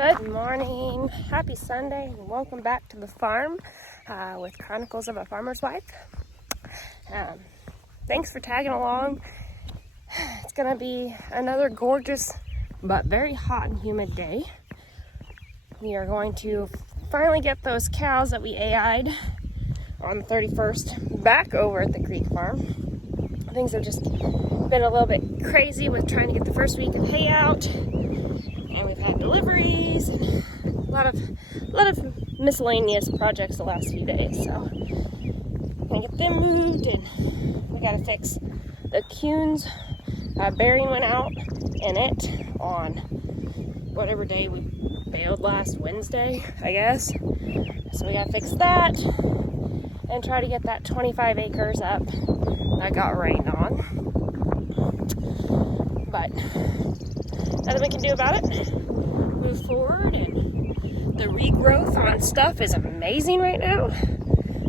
Good morning, happy Sunday, and welcome back to the farm with Chronicles of a Farmer's Wife. Thanks for tagging along. It's gonna be another gorgeous but very hot and humid day. We are going to finally get those cows that we AI'd on the 31st back over at the Creek Farm. Things have just been a little bit crazy with trying to get the first week of hay out, and we've had deliveries and a lot of miscellaneous projects the last few days. So I'm gonna get them moved, and we gotta fix the Kuhn's bearing went out in it on whatever day we baled last Wednesday, I guess. So we gotta fix that and try to get that 25 acres up that got rained on. But nothing we can do about it. Move forward, and the regrowth on stuff is amazing right now.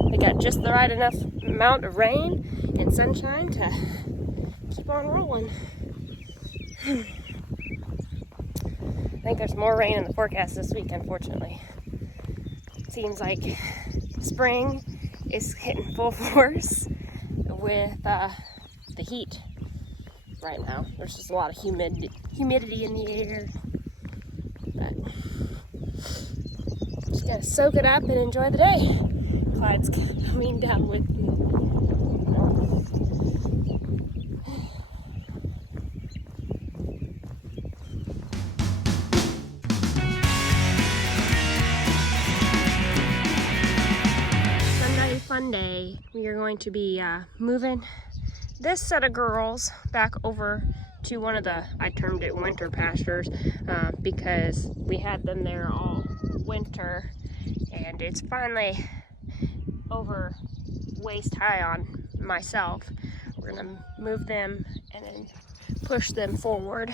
We got just the right enough amount of rain and sunshine to keep on rolling. I think there's more rain in the forecast this week, unfortunately. It seems like spring is hitting full force with the heat right now. There's just a lot of humidity in the air. But just gotta soak it up and enjoy the day. Clyde's coming down with me. Funday, we are going to be moving this set of girls back over to one of the, I termed it winter pastures, because we had them there all winter, and it's finally over waist high on myself. We're gonna move them and then push them forward.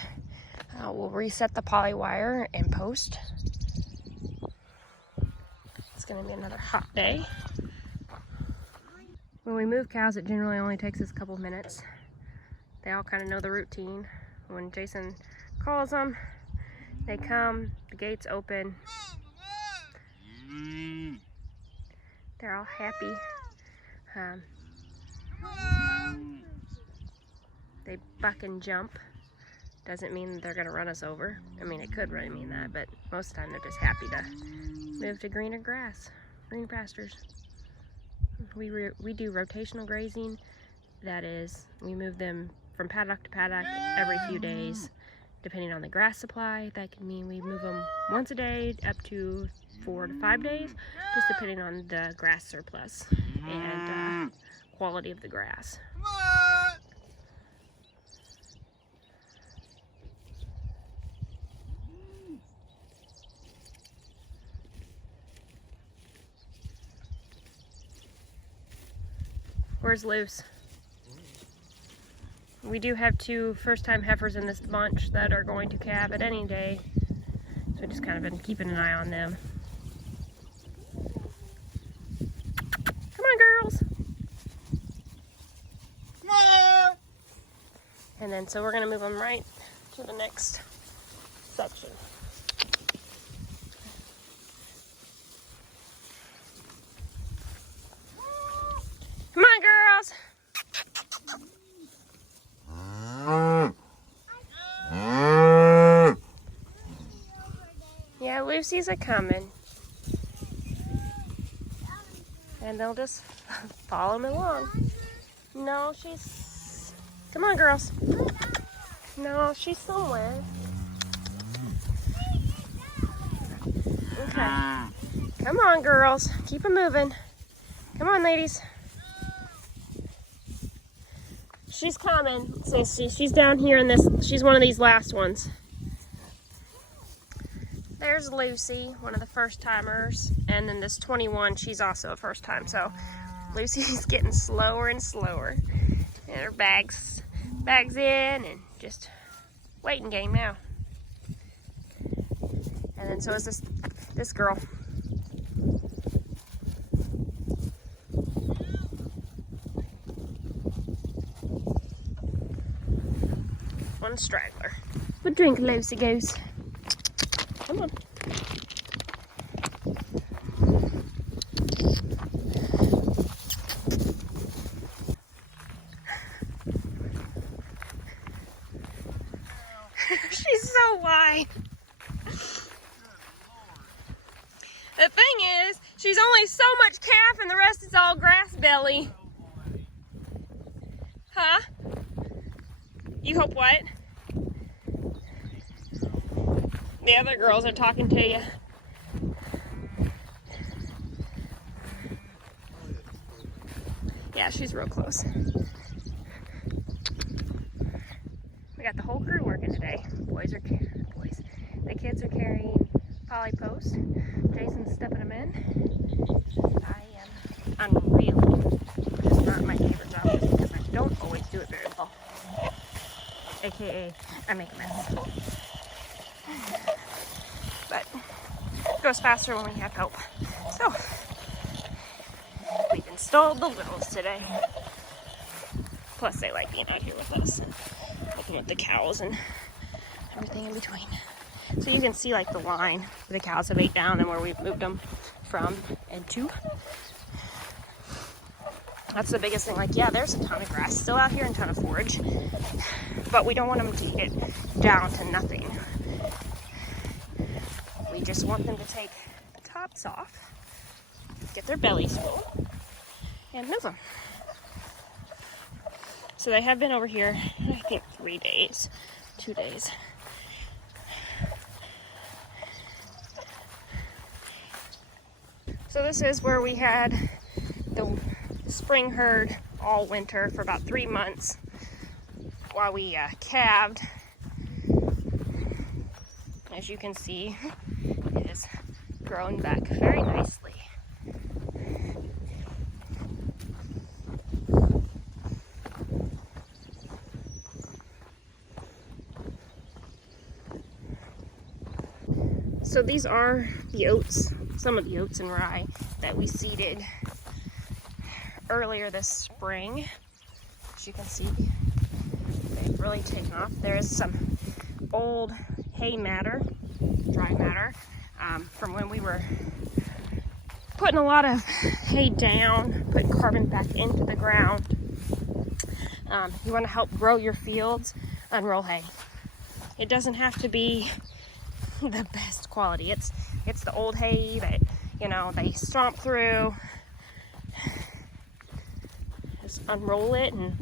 We'll reset the poly wire and post. It's gonna be another hot day. When we move cows, it generally only takes us a couple minutes. They all kind of know the routine. When Jason calls them, they come, the gates open. They're all happy. They buck and jump. Doesn't mean they're gonna run us over. I mean, it could really mean that, but most of the time they're just happy to move to greener grass, green pastures. We do rotational grazing. That is, we move them from paddock to paddock every few days, depending on the grass supply. That can mean we move them once a day up to 4 to 5 days, just depending on the grass surplus and quality of the grass. Where's Luce? We do have 2 first-time heifers in this bunch that are going to calve at any day, so I've just kind of been keeping an eye on them. Come on, girls! And then, so we're going to move them right to the next section. Come on, girls! Yeah, Lucy's a-coming. And they'll just follow me along. No, she's... Come on, girls. No, she's somewhere. Okay. Come on, girls. Keep it moving. Come on, ladies. She's coming. So she's down here in this. She's one of these last ones. There's Lucy, one of the first timers, and then this 21. She's also a first time. So Lucy's getting slower and slower, and her bags in, and just waiting game now. And then so is this girl. One straggler. Good drink, Lucy goose. Come on. The thing is, she's only so much calf and the rest is all grass belly. Huh? You hope what? The other girls are talking to you. Yeah, she's real close. We got the whole crew working today. The kids are carrying poly post. Jason's stepping them in. I am unreal, which is not my favorite job just because I don't always do it very well. AKA, I make a mess. But it goes faster when we have help. So, we've installed the littles today. Plus, they like being out here with us and looking at the cows and everything in between. So you can see like the line where the cows have ate down and where we've moved them from and to. That's the biggest thing. Like, yeah, there's a ton of grass still out here and a ton of forage, but we don't want them to eat it down to nothing. We just want them to take the tops off, get their bellies full, and move them. So they have been over here, I think 2 days. So this is where we had the spring herd all winter for about 3 months while we calved. As you can see, it has grown back very nicely. So these are the oats, some of the oats and rye that we seeded earlier this spring. As you can see, they've really taken off. There is some old hay matter, dry matter, from when we were putting a lot of hay down, putting carbon back into the ground. You want to help grow your fields, unroll hay. It doesn't have to be the best quality. It's the old hay that, you know, they stomp through. Just unroll it and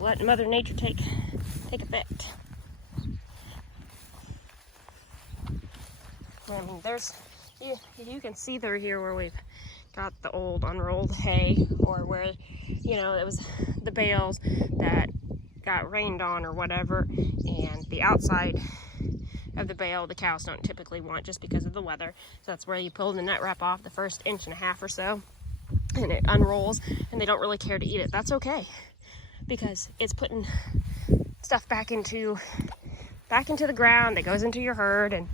let Mother Nature take effect. I mean, there's, you can see through here where we've got the old unrolled hay, or where, you know, it was the bales that got rained on or whatever, and the outside of the bale the cows don't typically want just because of the weather. So that's where you pull the nut wrap off the first 1.5 inches or so, and it unrolls, and they don't really care to eat it. That's okay, because it's putting stuff back into the ground that goes into your herd, and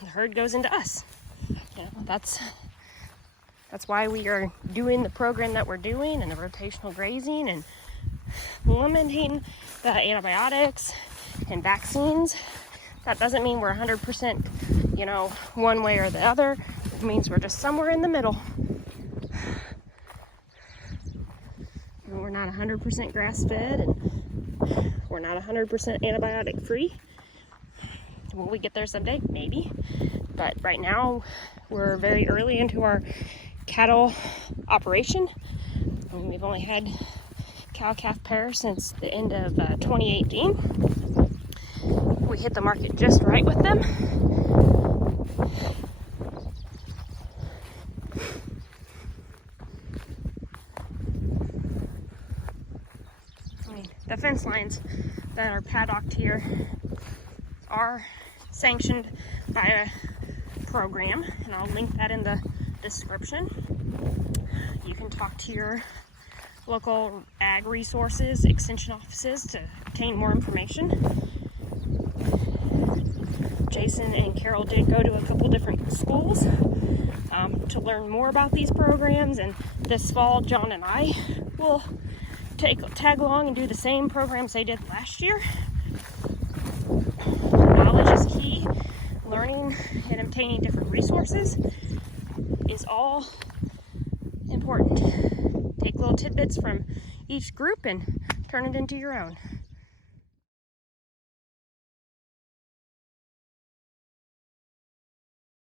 the herd goes into us. You know, that's why we are doing the program that we're doing, and the rotational grazing, and limiting the antibiotics and vaccines. That doesn't mean we're 100%, you know, one way or the other. It means we're just somewhere in the middle. And we're not 100% grass-fed, and we're not 100% antibiotic-free. Will we get there someday? Maybe. But right now, we're very early into our cattle operation. And we've only had cow-calf pair since the end of 2018. We hit the market just right with them. I mean, the fence lines that are paddocked here are sanctioned by a program, and I'll link that in the description. You can talk to your local ag resources, extension offices to obtain more information. Jason and Carol did go to a couple different schools to learn more about these programs, and this fall John and I will tag along and do the same programs they did last year. Knowledge is key. Learning and obtaining different resources is all important. Take little tidbits from each group and turn it into your own.